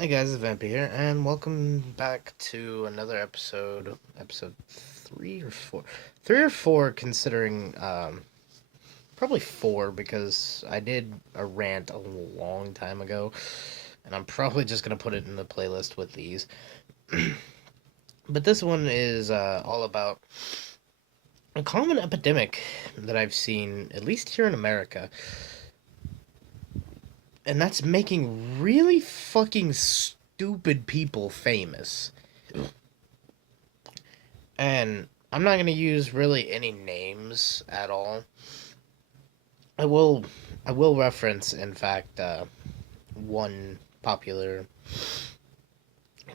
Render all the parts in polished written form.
Hey guys, it's Vampy here, and welcome back to another episode 3 or 4. 3 or 4, considering, probably 4, because I did a rant a long time ago, and I'm probably just gonna put it in the playlist with these. But this one is, all about a common epidemic that I've seen, at least here in America, and that's making really fucking stupid people famous. And I'm not gonna use really any names at all. I will I will reference, in fact, one popular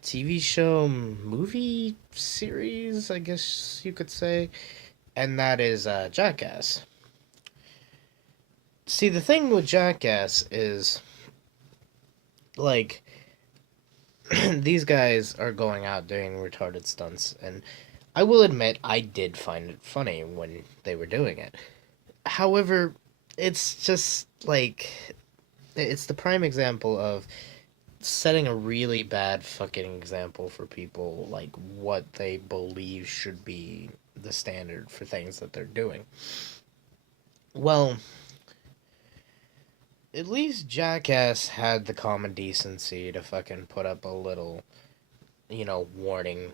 TV show, movie series, I guess you could say, and that is Jackass. See, the thing with Jackass is, like, these guys are going out doing retarded stunts, and I will admit I did find it funny when they were doing it. However, it's just like it's the prime example of setting a really bad fucking example for people, like what they believe should be the standard for things that they're doing. Well, at least Jackass had the common decency to fucking put up a little, warning.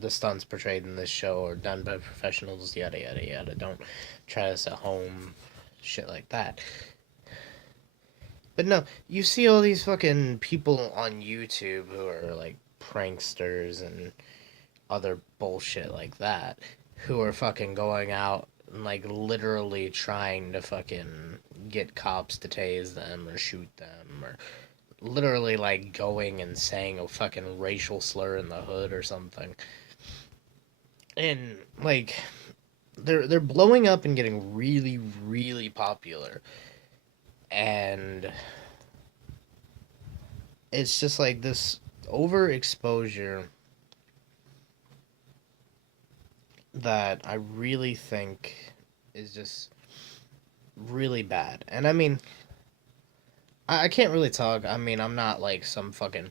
The stunts portrayed in this show are done by professionals, yada yada yada. Don't try this at home, shit like that. But no, you see all these fucking people on YouTube who are like pranksters and other bullshit like that, who are fucking going out and like literally trying to fucking get cops to tase them or shoot them, or literally like going and saying a fucking racial slur in the hood or something. And like they're blowing up and getting really really popular. And it's just like this overexposure that I really think is just really bad. And I mean, I can't really talk. I mean, I'm not like some fucking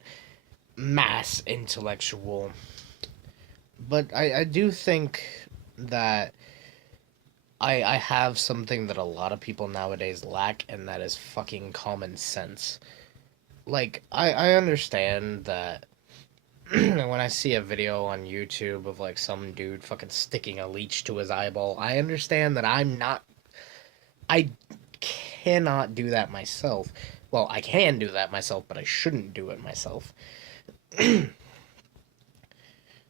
mass intellectual, but I do think that I have something that a lot of people nowadays lack, and that is fucking common sense. Like, I understand that when I see a video on YouTube of like some dude fucking sticking a leech to his eyeball, I understand that I cannot do that myself. Well, I can do that myself, but I shouldn't do it myself.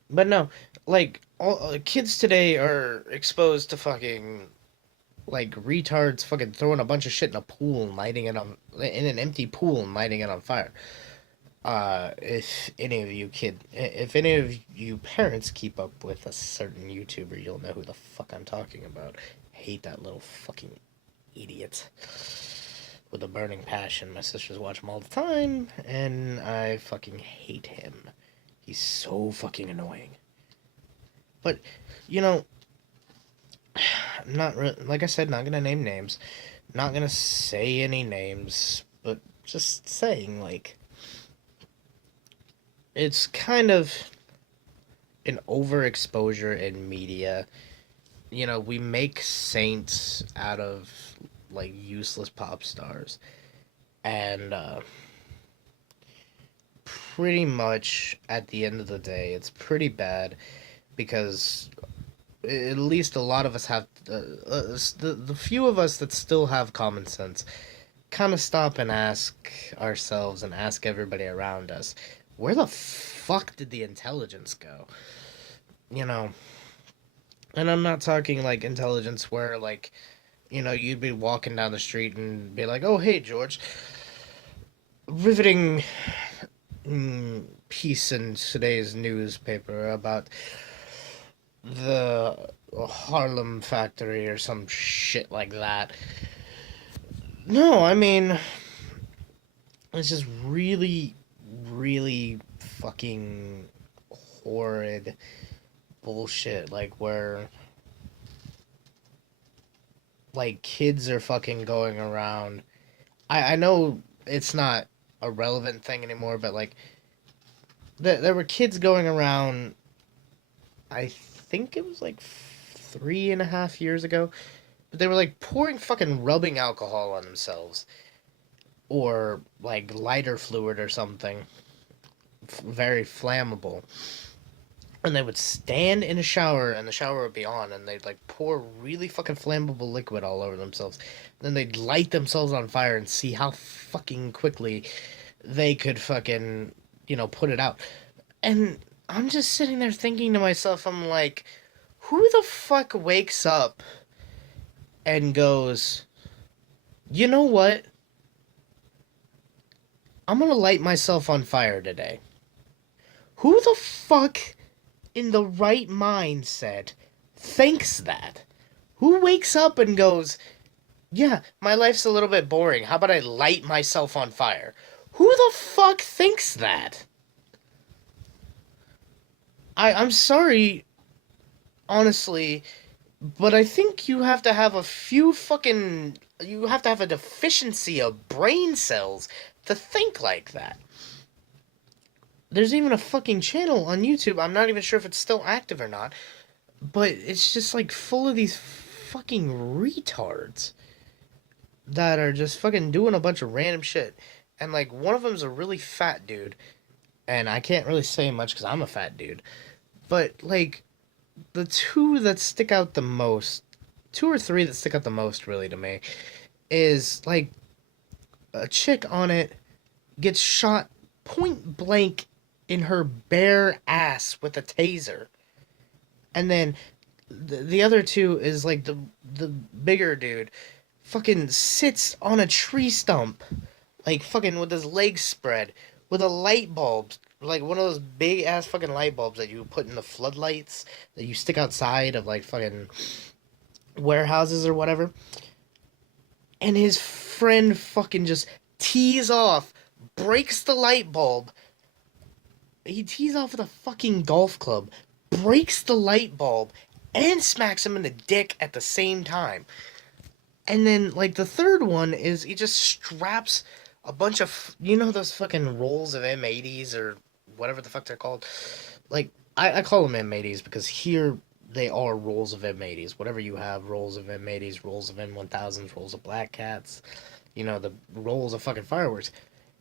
But no, like all kids today are exposed to fucking like retards fucking throwing a bunch of shit in a pool and lighting it on in an empty pool and lighting it on fire. If any of you parents keep up with a certain YouTuber, you'll know who the fuck I'm talking about. Hate that little fucking idiot with a burning passion. My sisters watch him all the time, and I fucking hate him. He's so fucking annoying. But you know, like I said, not gonna name names, not gonna say any names, but just saying like it's kind of an overexposure in media. We make saints out of like useless pop stars, and pretty much at the end of the day, it's pretty bad because at least a lot of us have the few of us that still have common sense kind of stop and ask ourselves and ask everybody around us, where the fuck did the intelligence go? You know, and I'm not talking like intelligence where like you'd be walking down the street and be like, "Oh, hey, George, riveting piece in today's newspaper about the Harlem factory," or some shit like that. No, I mean, it's just really, really fucking horrid bullshit. Like, where, like, kids are fucking going around. I know it's not a relevant thing anymore, but like there were kids going around. I think it was like 3.5 years ago, but they were like pouring fucking rubbing alcohol on themselves or like lighter fluid or something very flammable, and they would stand in a shower and the shower would be on and they'd like pour really fucking flammable liquid all over themselves. Then they'd light themselves on fire and see how fucking quickly they could fucking, put it out. And I'm just sitting there thinking to myself, I'm like, who the fuck wakes up and goes, you know what? I'm gonna light myself on fire today. Who the fuck in the right mindset thinks that? Who wakes up and goes, yeah, my life's a little bit boring. How about I light myself on fire? Who the fuck thinks that? I'm sorry, honestly, but I think you have to have a few fucking. You have to have a deficiency of brain cells to think like that. There's even a fucking channel on YouTube. I'm not even sure if it's still active or not. But it's just like full of these fucking retards that are just fucking doing a bunch of random shit. And like one of them's a really fat dude. And I can't really say much because I'm a fat dude. But like the two that stick out the most, two or three that stick out the most really to me, is like a chick on it gets shot point blank in her bare ass with a taser. And then the other two is like the bigger dude fucking sits on a tree stump like fucking with his legs spread with a light bulb, like one of those big ass fucking light bulbs that you put in the floodlights that you stick outside of like fucking warehouses or whatever. And his friend fucking just tees off, breaks the light bulb. He tees off with a fucking golf club, breaks the light bulb, and smacks him in the dick at the same time. And then, like, the third one is he just straps a bunch of, those fucking rolls of M80s or whatever the fuck they're called? Like, I call them M80s because here they are rolls of M80s. Whatever you have, rolls of M80s, rolls of M1000s, rolls of Black Cats, the rolls of fucking fireworks.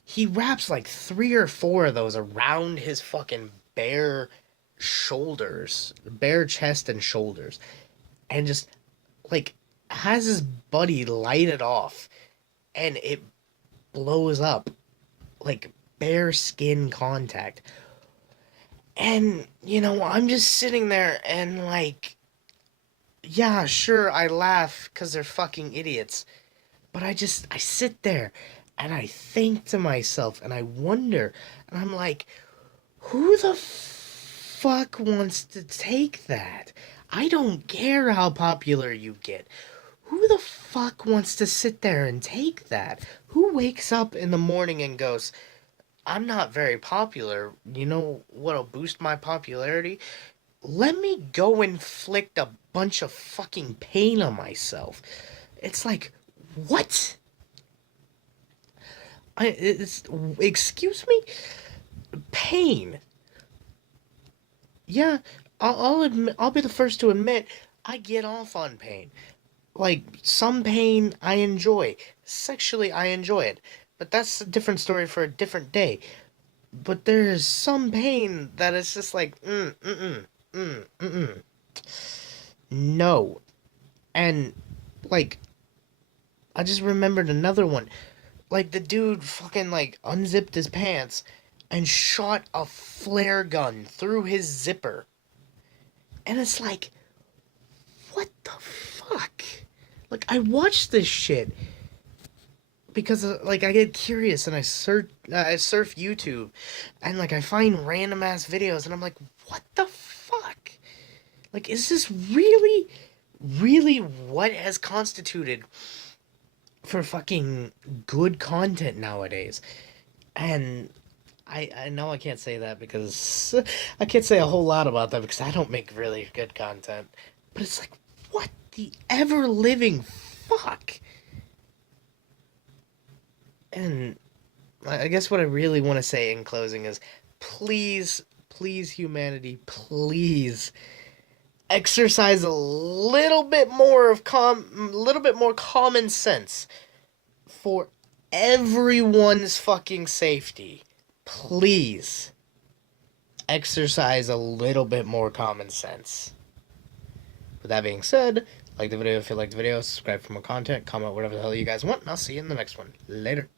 He wraps like 3 or 4 of those around his fucking bare shoulders, bare chest and shoulders, and just like has his buddy light it off, and it blows up like bare skin contact. And I'm just sitting there and like, yeah, sure, I laugh because they're fucking idiots, but I sit there and I think to myself and I wonder, and I'm like, who the fuck wants to take that? I don't care how popular you get. Who the fuck wants to sit there and take that? Who wakes up in the morning and goes, I'm not very popular. You know what'll boost my popularity? Let me go inflict a bunch of fucking pain on myself. It's like, what? Excuse me? Pain. Yeah, I'll admit, I'll be the first to admit I get off on pain. Like some pain I enjoy. Sexually I enjoy it. But that's a different story for a different day. But there is some pain that is just like no. And like I just remembered another one. Like the dude fucking like unzipped his pants and shot a flare gun through his zipper. And it's like, what the fuck? Like I watched this shit because like I get curious and I surf YouTube and like I find random ass videos and I'm like, what the fuck? Like is this really what has constituted for fucking good content nowadays? And I know I can't say that because I can't say a whole lot about that because I don't make really good content. But it's like, what the ever living fuck? And I guess what I really want to say in closing is, please, please, humanity, please exercise a little bit more common sense for everyone's fucking safety. Please exercise a little bit more common sense. With that being said, like the video if you liked the video, subscribe for more content, comment whatever the hell you guys want, and I'll see you in the next one. Later.